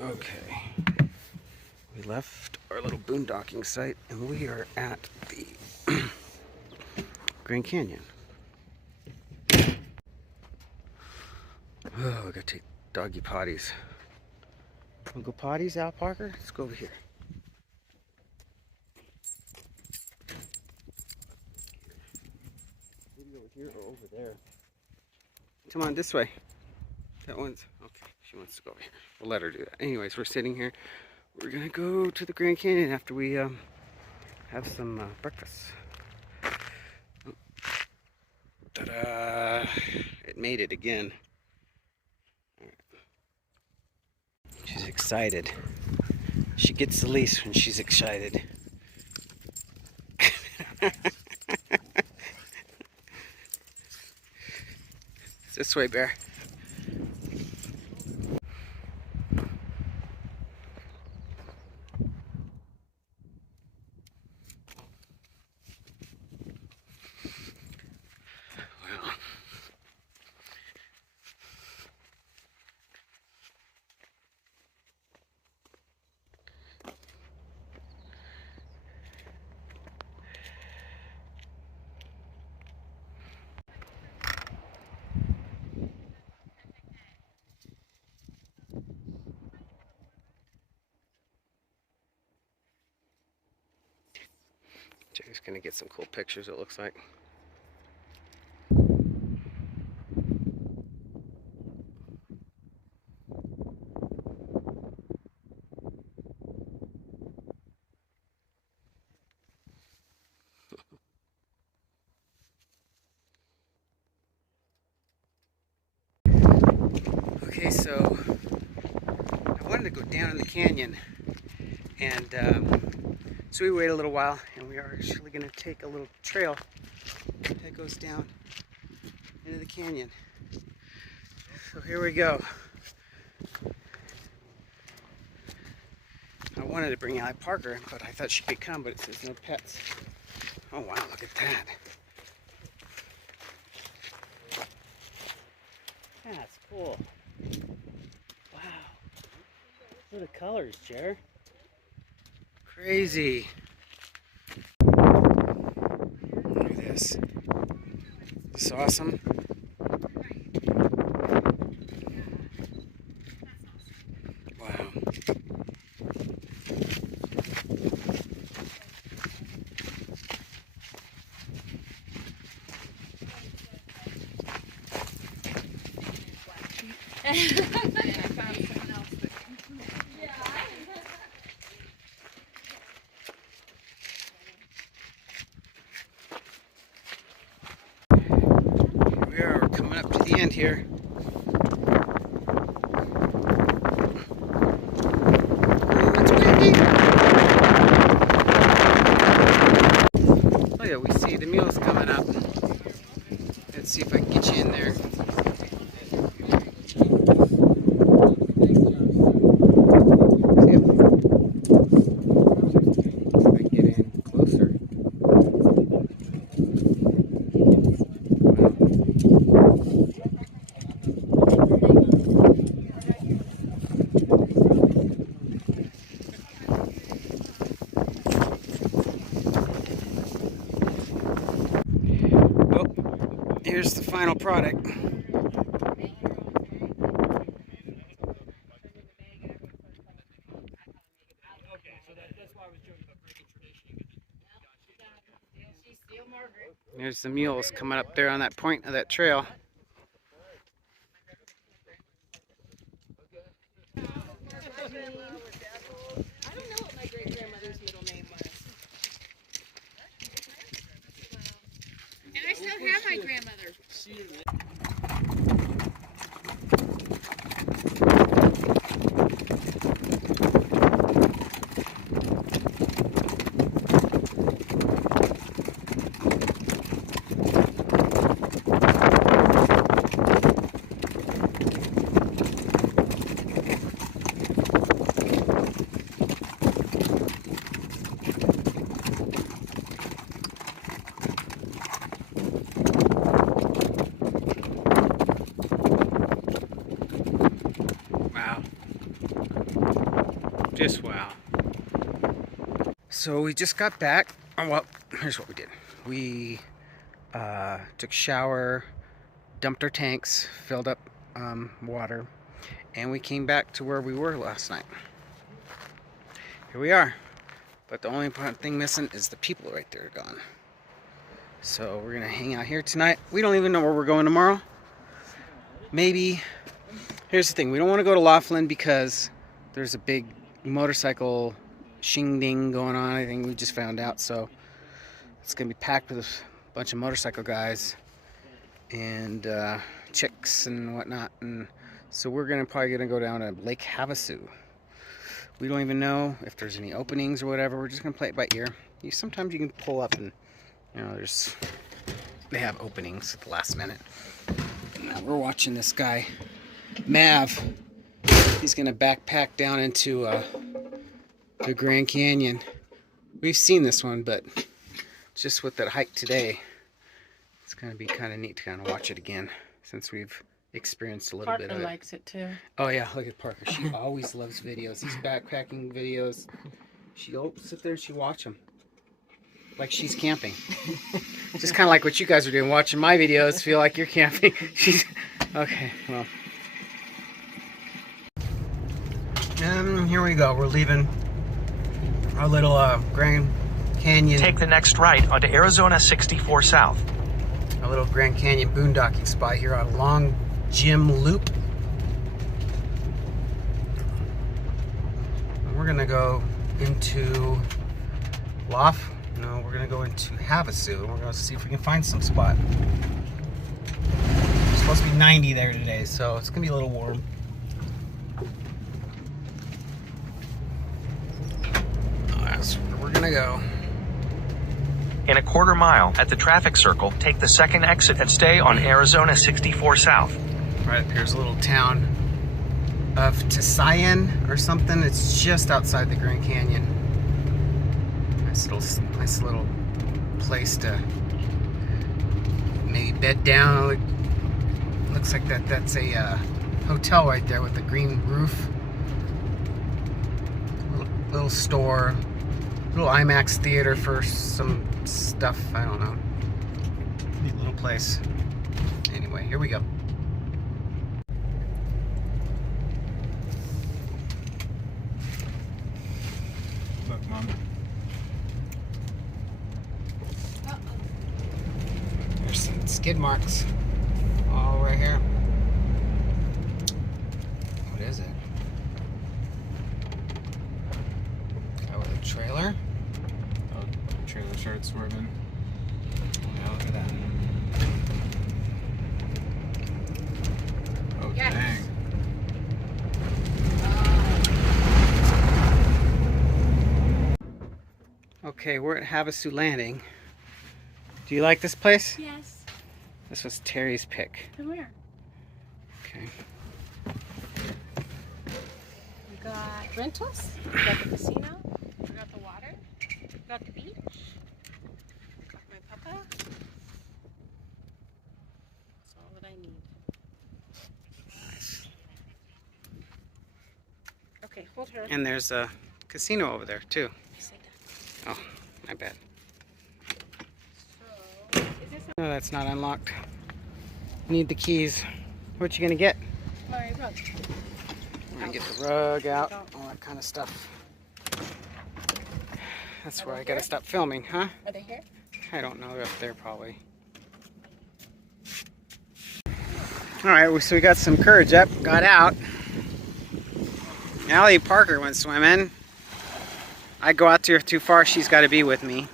Okay, we left our little boondocking site and we are at the Grand Canyon. Oh, we gotta take doggy potties. Wanna go potties, Al Parker? Let's go over here. Maybe over here or over there. Come on, this way. That one's okay. She wants to go over here. We'll let her do that. Anyways, we're sitting here. We're gonna go to the Grand Canyon after we have some breakfast. Oh. Ta-da! It made it again. Right. She's excited. She gets the leash when she's excited. This way, Bear. Jerry's gonna get some cool pictures, it looks like. Okay, so I wanted to go down in the canyon, and so we waited a little while, and we are actually going to take a little trail that goes down into the canyon. So here we go. I wanted to bring Allie Parker, but I thought she could come, but it says no pets. Oh wow, look at that. That's cool. Wow. Look at the colors, Jer. Crazy. Look at this. This is awesome. Wow. We are coming up to the end here. Oh, it's windy. Oh yeah, we see the mules coming up. Let's see if I can get you in there. Here's the final product. There's the mules coming up there on that point of that trail. I don't know what my great-grandmother's middle name was. And I still have my grandmother. Just wow. So we just got back. Oh, well, here's what we did. We took a shower, dumped our tanks, filled up water, and we came back to where we were last night. Here we are. But the only important thing missing is the people right there are gone. So we're gonna hang out here tonight. We don't even know where we're going tomorrow. Maybe. Here's the thing. We don't want to go to Laughlin because there's a big motorcycle shing-ding going on. I think we just found out. So it's gonna be packed with a bunch of motorcycle guys and chicks and whatnot. And so we're probably gonna go down to Lake Havasu. We don't even know if there's any openings or whatever. We're just gonna play it by ear. Sometimes you can pull up and, you know, they have openings at the last minute. Now we're watching this guy, Mav. He's gonna backpack down into the Grand Canyon. We've seen this one, but just with that hike today, it's gonna be kind of neat to kind of watch it again since we've experienced a little bit of it. Parker likes it too. Oh yeah, look at Parker. She always loves videos. These backpacking videos. She'll sit there and she'll watch them. Like she's camping. Just kind of like what you guys are doing, watching my videos, feel like you're camping. She's... Okay, well. Here we go. We're leaving our little Grand Canyon. Take the next right onto Arizona 64 South. A little Grand Canyon boondocking spot here on Long Jim Loop. And we're gonna go into we're gonna go into Havasu and we're gonna see if we can find some spot. It's supposed to be 90 there today, so it's gonna be a little warm. Oh, that's where we're gonna go. In a quarter mile at the traffic circle, take the second exit and stay on Arizona 64 South. Right up here's a little town of Tusayan or something. It's just outside the Grand Canyon. Nice little place to maybe bed down. Looks like that's a hotel right there with the green roof. Little store, little IMAX theater for some stuff. I don't know. Neat little place. Anyway, here we go. Look, Mom. There's some skid marks all right here. What is it? Guy with a trailer? Oh, trailer started swerving. Yeah, look at that. Oh, Yes. dang. Okay, we're at Havasu Landing. Do you like this place? Yes. This was Terry's pick. From where? Okay. We got rentals. We got the casino. We got the water. We got the beach. Got my papa. That's all that I need. Nice. Okay, hold her. And there's a casino over there too. Say that. Oh, my bad. So, is this No, that's not unlocked. Need the keys. What you gonna get? my rug? We're gonna get the rug out, all that kind of stuff. That's where I gotta stop filming, huh? Are they here? I don't know, they're up there probably. Alright, so we got some courage up, got out. Allie Parker went swimming. I go out there too far, she's gotta be with me.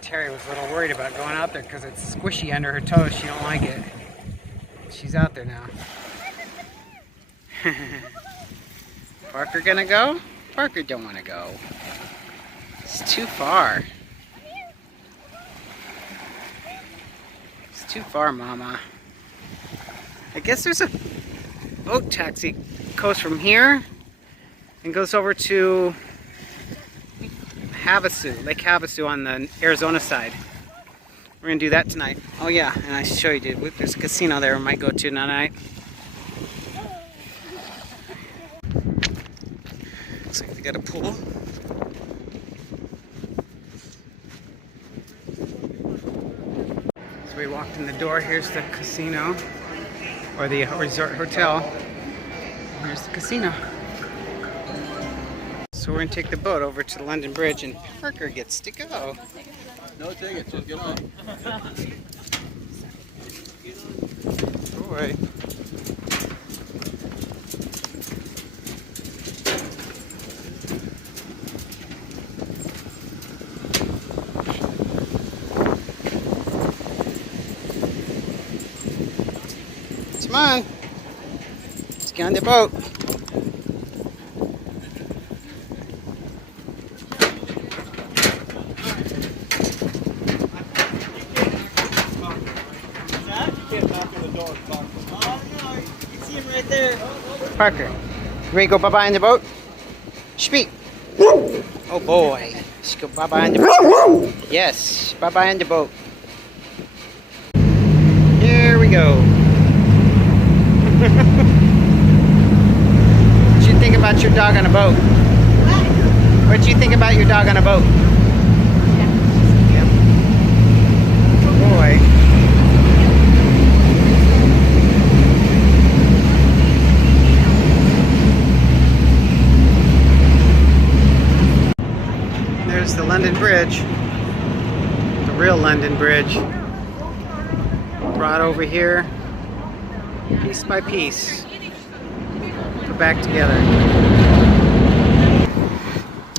Terry was a little worried about going out there because it's squishy under her toes. She don't like it. She's out there now. Parker gonna go? Parker don't want to go. It's too far. It's too far, Mama. I guess there's a boat taxi goes from here and goes over to Havasu, Lake Havasu on the Arizona side. We're gonna do that tonight. Oh yeah, and I show you, dude. There's a casino there we might go to tonight. Looks like they got a pool. So we walked in the door. Here's the casino, or the resort hotel. Here's the casino. So we're gonna take the boat over to the London Bridge, and Parker gets to go. No tickets, just get on. Boy. Come on. Let's get on the boat. Parker, you ready to go bye-bye on the boat? Speak. Oh boy. Let's go bye-bye on the boat. Yes, bye-bye on the boat. Here we go. What do you think about your dog on a boat? What do you think about your dog on a boat? Yeah. Oh boy. There's the London Bridge, the real London Bridge, brought over here piece by piece, put back together.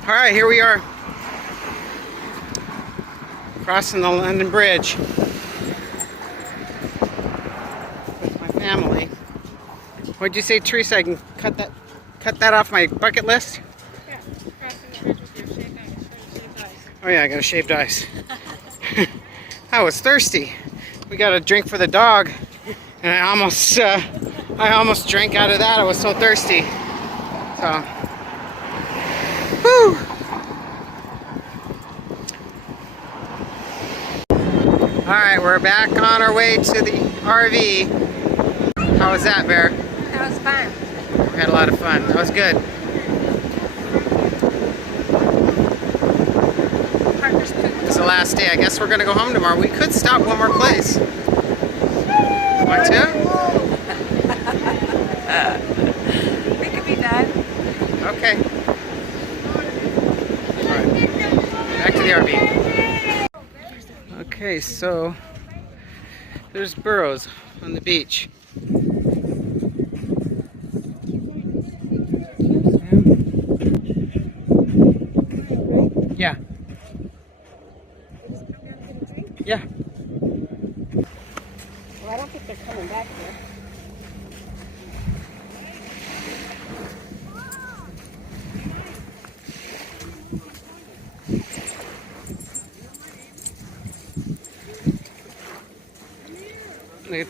All right, here we are, crossing the London Bridge with my family. What'd you say, Teresa? I can cut that off my bucket list? Oh yeah, I got a shaved ice. I was thirsty. We got a drink for the dog, and I almost drank out of that. I was so thirsty. So, whew. All right, we're back on our way to the RV. How was that, Bear? That was fun. We had a lot of fun. That was good. It's the last day. I guess we're gonna go home tomorrow. We could stop one more place. Want to? We could be done. Okay. Alright. Back to the RV. Okay, so there's burros on the beach. Yeah. Yeah. Well, I don't think they're coming back here.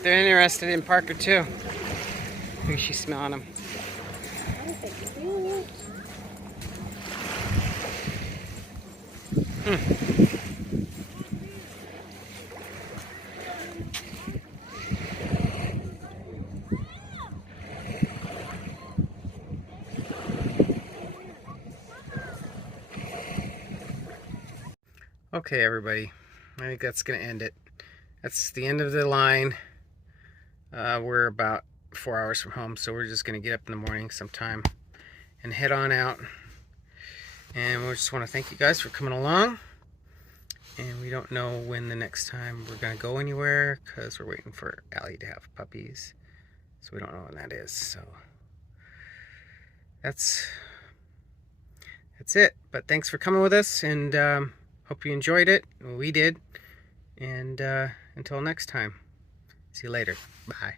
They're interested in Parker too. I think she's smelling him. Okay, everybody, I think that's gonna end it. That's the end of the line. We're about 4 hours from home, so we're just gonna get up in the morning sometime and head on out. And we just want to thank you guys for coming along. And we don't know when the next time we're gonna go anywhere, because we're waiting for Allie to have puppies, so we don't know when that is. So that's it. But thanks for coming with us, and hope you enjoyed it. We did. And until next time, see you later. Bye.